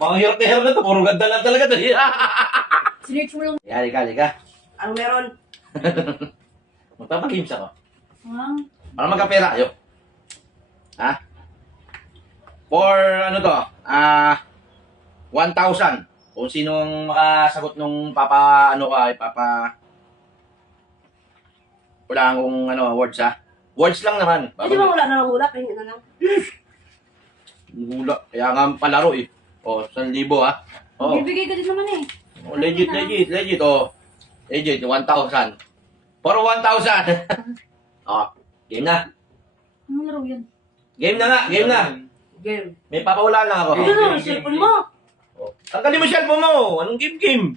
Panghirap na hirap na to. Puro ganda lang talaga to. Sinearch mo lang. Halika. Ang meron? Magpapagames ako. Ah, Para magkapera kayo. Ha? For ano to? 1,000. Kung sinong makasagot nung wala akong words ha. Words lang naman. Hindi ba wala na ng hula? Pahinga na lang. Hula. Kaya nga palaro eh. O, 1,000 ha. Oh. bibigay ka din naman eh. Oh, legit. Oh. Legit, 1,000. For 1,000. Oh, game na. Anong laro yan? Game na. Game. May papaulaan lang ako. Ito na, cellphone mo. Oh. Tanggalin mo cellphone mo. Anong game?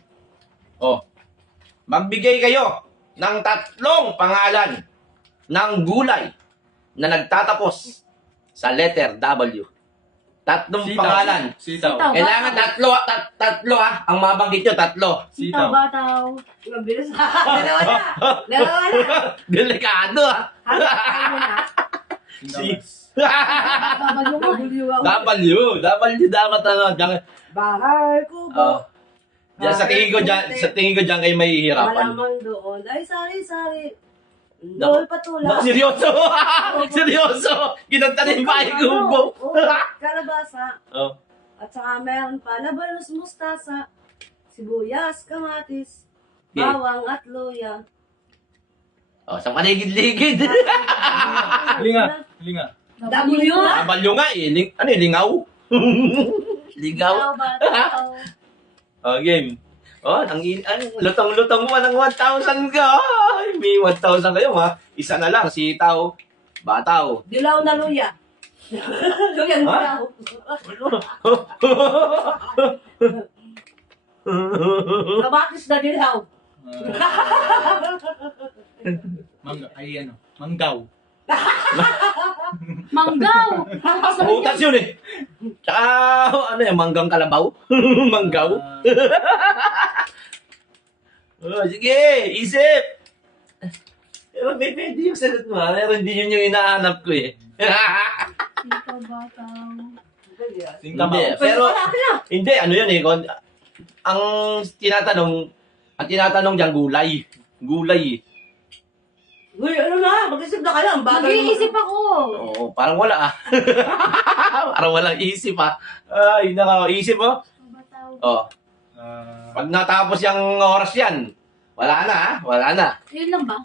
Oh. Magbigay kayo ng 3 pangalan ng gulay na nagtatapos sa letter W. 3 pangalan. Sitaw. Kailangan tatlo ha. Ang mabanggit nyo, 3. Sitaw, bataw. Mabilis. Dalawa na. Delikado ha. Ano na? Babayo nga. W dapat Bahay ko Oh. po. Sa tingin ko diyan kayo mahihirapan. Malamang doon ay sari-sari. Naku. Dol patula. Seryoso. Seryoso. Kinanta na yung bahay kubo. Kalabasa. Oh. At saka meron pa labanos mustasa. Sibuyas, kamatis. Okay. Bawang at luya. Oh, sa paligid-ligid. Linga. W na. Abalyo nga eh. Lingaw? Ligaw? Sitaw, bataw. Oh, game. Oh, ang lutang-lutang mo ng 1,000 ka. Ay, may 1,000 kayo ha. Isa na lang, sitaw, bataw. Dilaw na luya. Luya Ha? dilaw. Kamatis na dilaw. Manggaw. Manggaw. Ang kasabi niya. Butas yun eh. Tsaka, manggang kalabaw? Manggaw? Oh, sige, isip. Pero may pwede yung sagot mo ha. Pero hindi yun yung inahanap ko eh. Sitaw, bataw. Hindi, pero, hindi, yun eh. Ang tinatanong dyan, gulay. Gulay eh. Uy, ano na? Mag-isip na kayo. Ang bagay mo. Mag-iisip ako. Oo, parang wala ah. Parang walang isip ah. Ay, isip oh. Bataw. Oh, pag natapos yung oras yan, wala na ah. Wala na. Yun lang ba?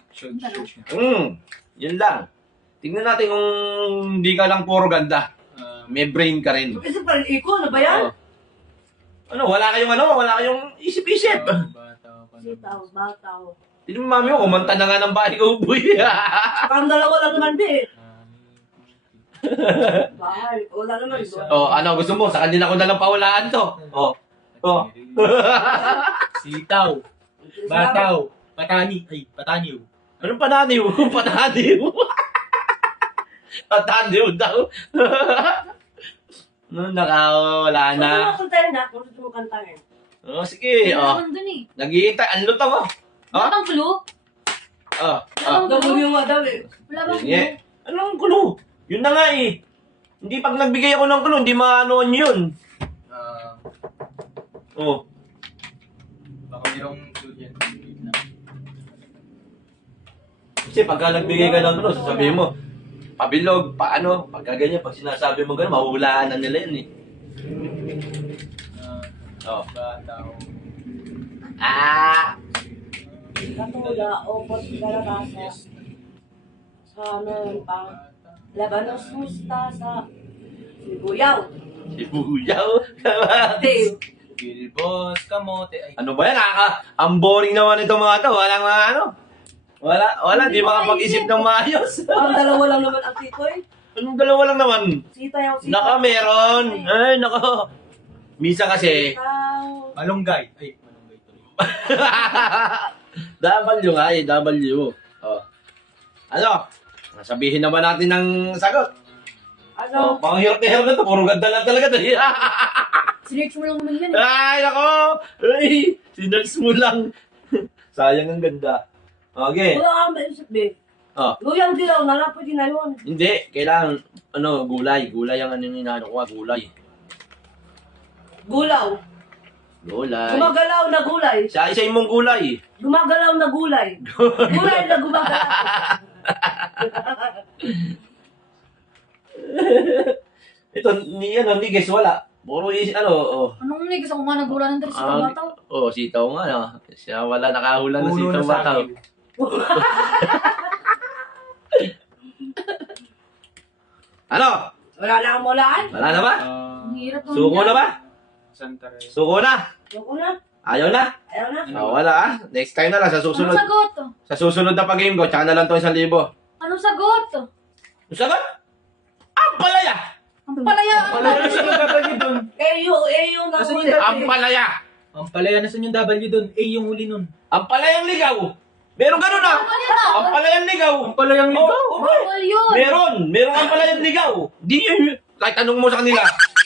Yun lang. Tingnan natin kung hindi ka lang puro ganda. May brain ka rin. Mag-isip pa rin. Iko, ano ba yan? Oh. Wala kayong isip-isip. Sitaw, bataw. Tignan mo mami mo, kumanta na nga ng bahay ko, boy. Parang dalawa lang naman, be. Bahay. Wala naman. Gusto mo? Sa kanila ko na lang pawalaan to. Oh. Sitaw. Bataw. Pataniw. Anong pananiw? Pananiw? Pananiw daw. Wala na. Kung kantahin na, kung gusto mo kantahin. Oh, sige. Wala Oh. naman dun eh. Naghihintay. Ang lutang oh. Wala Ha? bang clue? W nga daw eh. Wala bang Sige. clue? Anong kulo? Yun na nga eh. Hindi pag nagbigay ako ng kulo, hindi maanoan yun. Oh. Baka mayroong student. Kasi pagka nagbigay ka ng kulo, sasabihin mo, pabilog, paano, pagka ganyan, pag sinasabi mo gano'n, mahuhulaan na nila yun eh. Oh. Bataw. Katula, opot, galabasa. Sa meron pa. Labanos, mustasa. Sibuyaw. Sibuyaw. Dave. Bilbos, kamote. Ano ba yan? Ang boring naman itong mga to. Walang mga ano. Wala, di makapag-isip ng maayos. Ang dalawa lang naman ang titoy. Anong dalawa lang naman? Sitaw. Naka, meron. Ay, naka. Misa kasi. Sitaw. Malunggay. Malunggay tuloy. W nga eh, W. Oh. Ano? Sabihin naman natin ng sagot. Ano? Panghirap na to. Puro ganda lang talaga to. Sinearch mo lang naman yan eh. Ay, nako! Ay, sinals mo lang. Sayang ang ganda. Okay. Wala kang maisip, be. Oh. Luyang dilaw, nalapoy din na yun. Hindi, kailangan, gulay. Gulay ang ano yung inaano ko, gulay. Gulaw. Gulay. Gumagalaw na gulay. Sa isa mong gulay. Gumagalaw na gulay. Gulay na gumagalaw. Ito, ni guess wala. Puro oh. Anong may gusto ko nga nagula ng tres Ah, bataw? Oh, sitaw nga, no? Siya wala nakahula ng Puno sitaw na sa bataw. akin. Ano? Wala na akong mulaan. Wala na ba? Ang hirap naman Suko yan. na ba? Santa Rosa. Suko na? Ayoko na. Ayaw na? Ayaw na. Oh, wala ah. Next time na lang sa Anong susunod. sagot? Sa susunod na pag-game ko, tsaka na lang to 1,000. Anong sagot? Gusto ba? Ang palaya! Ang palaya. Palaya na sa yung W doon. Yung Nasa nahuli. yung- Ang palaya! Ang palaya na sa yung W doon. A yung huli nun. Ang palayang ligaw! Meron ganun ah! Bawal yun ah. Ang palayang ligaw! Ang palayang ligaw. Oh, Bawal yun. meron ang palayang ligaw! Di yun! Kahit tanong mo sa kanila,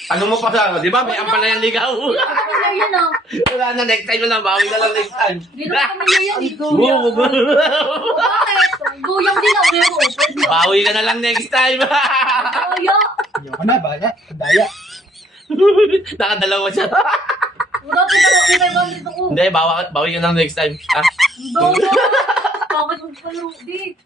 tanong mo pa sa, di ba? May ang palayang ligaw! Hindi na familiar yun ah. Wala na, next time na lang, bawi na lang next time. Hindi na familiar yun. Bawi Bakit? Guyang din ako meron. ka na lang next time. Guya. Ayoko na, bala. Daya. Nakadalawa siya. Wala ko na ako. Hindi, bawi ka na lang next time. Ha? Ang daw. Bakit mo paludi?